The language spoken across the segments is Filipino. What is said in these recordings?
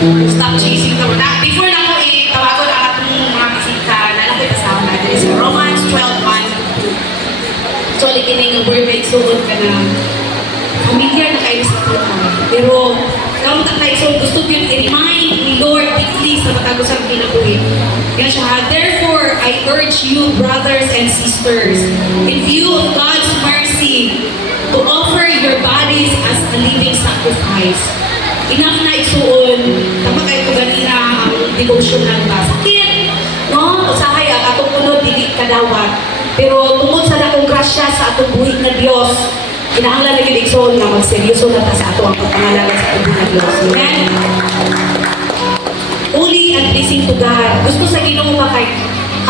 Stop chasing the world. Before na ko tawagon ang atong mga bisita, nalang ko kasama natin sa Romans 12:1. So, likinig ang word may suot ka na familiar na kayo sa ito. Pero, karon ta tayo, so gusto ko yun i-remind ni Lord deeply sa matagos ang kinabuhi. Yan siya, therefore, I urge you, brothers and sisters, in view of God's mercy, to offer your bodies as a living sacrifice. Enough na isuon, tama kayo ko ganina ang devotional ba? Sakit, no? Usahay ang atong punod, dili kadawat. Pero tungkol sa dakong grasya sa atong buhig na Diyos, kinahanglan na yun isuon na magseryoso na ta sa ato ang pagpangalaga sa atong buhig na Diyos. Amen? Holy and pleasing to God. Gusto sa Ginoo ba kay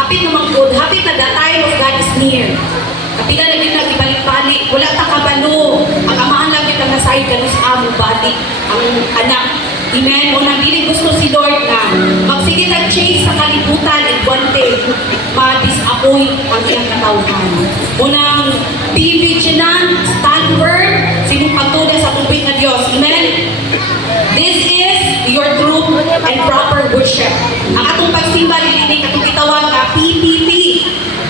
hapit na magkod, hapit na the time of God is near. Kapila na din nagbalik-balik, wala ta kabalo. Ang amahan lang kita nasayod kanus amo balik ang anak. Amen? Unang dili gusto si Lord na magsige nag-chase sa kalibutan and one day ma-disappoint ang iyang katawhan. Unang be vigilant, stand firm, sinong pagtunay sa tubig na Diyos. Amen? This is your true and proper worship. Ang atong pagsimba nilinig atong gitawag na PPP.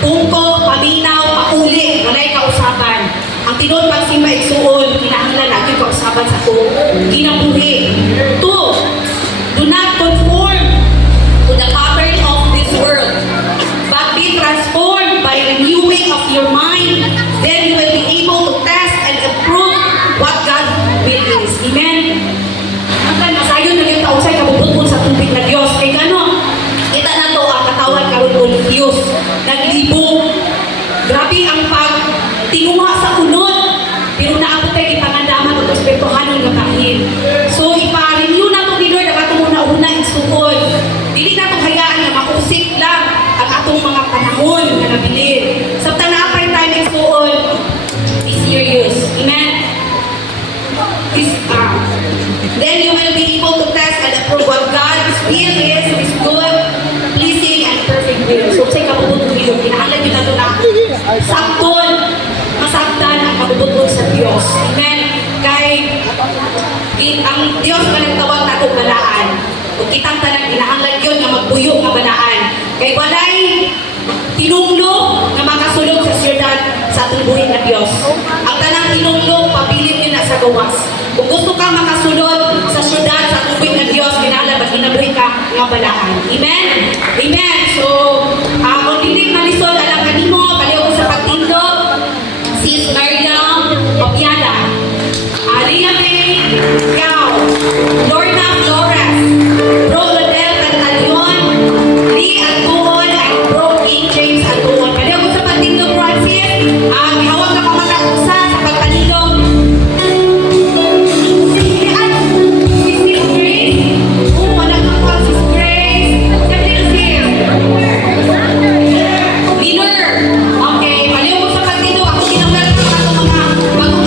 Pungko, paminaw, pauli, walay kausaban. Ang tinuod pagsimba igsuon, kinahanglan natin kausaban sa ito. Ginabuhi. 2. Do not conform to the pattern of this world, but be transformed by renewing of your mind. Then you will be able to test and approve what God's will is. Amen? Ang masayon na yung tausay kabubutbon sa tubig na Diyos. Kaya ano? Kita na to ang katawan karun Diyos. Naglibong. Grabe ang pagtinguha sa unod. Pero naabot tayo ipangandaman o respetuhan ng gabahin. So, ipa-renew na ito ni Lord ang atong una-una isuon. Dili na itong hayaan na makusik lang ang atong mga panahon na nabilin. Sa tanapay tayo isuon, be serious. Amen? Then you will be able to test and approve what God's will is, His good, pleasing, and perfect will. So, say kabubutong nilo, kinahanglan yun na ito na sakton, masaktan ang kabubutong sa Diyos. Amen? Kay, ang Diyos na nagtawag na itong balaan. Kung kitang tanang kinahanglan yun na magbuyok na balaan. Kay walay, tinunglo na makasulog sa siyudad sa atong buhay na Diyos. Ang tanang tinunglo, pabilin nyo na sa gawas. Kung gusto kang makasulod sa siyudad sa atong buhay na Diyos, kinahanglan magkinabuhi ka nga balaan. Amen? Amen? So, kung hindi malisod, alam ka nimo, paliw ko sa pagtindog, Sis Mariam Opiada, Alia May Yao, Lorna Flores, Bro Ladel Pantaleon, Lee Antuon, at Bro King James Antuon. Paliw ko sa pagtindog, Francis, ihawag ka pamatakusa sa pagpanilog. Sis Grace, wala ka pa, Sis Grace. Leader, okay, paliw ko sa pagtindog, ako tinanggal ko mga bagong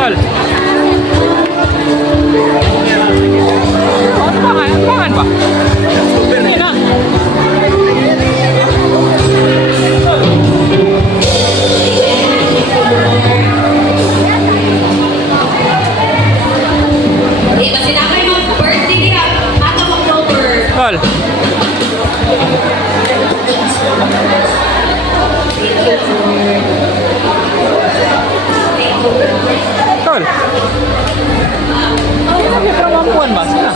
Tol. Ano ba nga? Ano ba? Hindi na. Eh, kasi na kayo birthday niya. Ato October. Tol. Tol. Sabi ko naman buwan ba? Sila.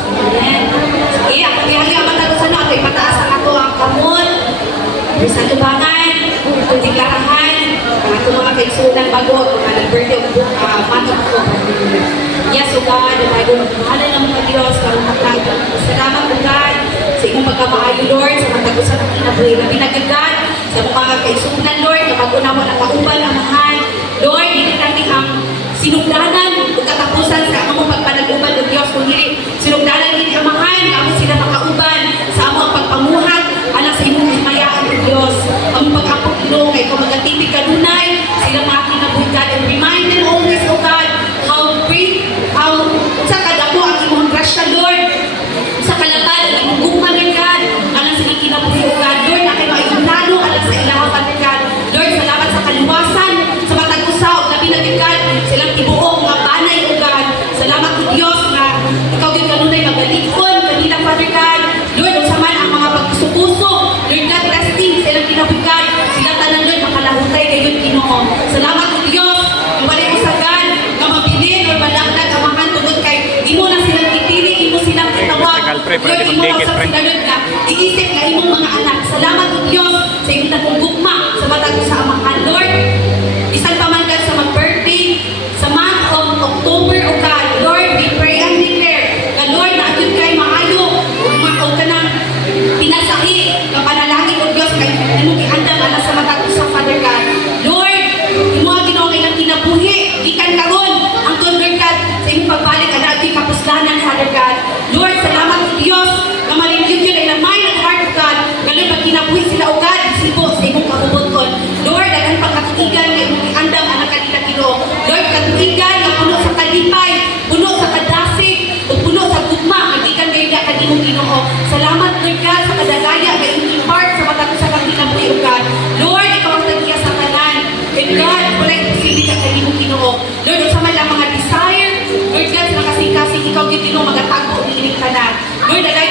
Iya, kaya matago sa nato, ipataas ang ato ang kamon, sa tubangan, itong diklarahan, ang ato mga kaigsunan bago, mga nag-birthday of month of October. Yes, O God, ang tayo mahalin ng mga Diyos, karunatag, salamat O God, sa inyong pagkamaayo, Lord, sa matagusan ng kinabuhi na pinagagad, sa mga kaigsunan, Lord, kapag unawang ang kauban, ang mahal, Lord, hindi kami ang sinugdanan o katapusan sa among pagpanaguban ng Diyos kung hindi sinugdanan hindi amahan kamo sila makauban sa among pagpamuhat alang sa imong himayaan ng Diyos among pag-apok ilo kay kung magatipid kanunay sila mga kinabuhigan and remind them always O God how great how sa kadako ang imong grasya Lord sa kalapad ang imong gugma ng God alang sa kinabuhi O God Lord na kay maigunano alang sa ilahapan ng God Lord salamat sa kaluwasan sa matag usaw na binagigad silang tibuok mga banay o God. Salamat po Diyos na ikaw din kanunay magalikon kanila Father God. Lord, kung saman ang mga pagkusukuso, Lord God, testing silang kinabugad. Sila tanan Lord, makalahutay kayo Ginoo. Salamat po Diyos. Yung balik ko sa God, na mabilin o malagdag amahan tungkol kay imo na silang ipili, imo silang itawag. Lord, imo na usap sila Lord na iisip na imong mga anak. Salamat po Diyos sa imong nagugugma sa matag sa amahan. Lord, isang pamanggad sa mag-birthday sa month of October o God. Lord, we pray and declare na Lord, na ayon kay maayo o ka ng pinasahi ng panalangin o Diyos kay anong iandam ala sa matag sa Father God. Lord, imo ang Ginoo ilang kinabuhi gikan karon ang Lord God sa imong pagbalik ana ating kapuslanan Father God. Lord, salamat po Diyos na ma-review yun ilang mind and heart of God. Ganun pag kinabuhi sila o God, isipo sa imong kabubuton. Lord, dagan pagkatuigan kay imong iandam ana kanila Ginoo. Lord, katuigan nga puno sa kalipay, puno sa kadasig, o puno sa gugma, magikan kayo na kanimong Ginoo. Salamat Lord God sa kadagaya kay imong heart sa matag sa kinabuhi o God. Lord, ikaw ang tagiya sa tanan. And God, walay posible ka kanimong Ginoo. Lord, sa mga desire, Lord God, sa nakasing-kasing ikaw yung Ginoo magatago ni ining tanan. Lord, dagay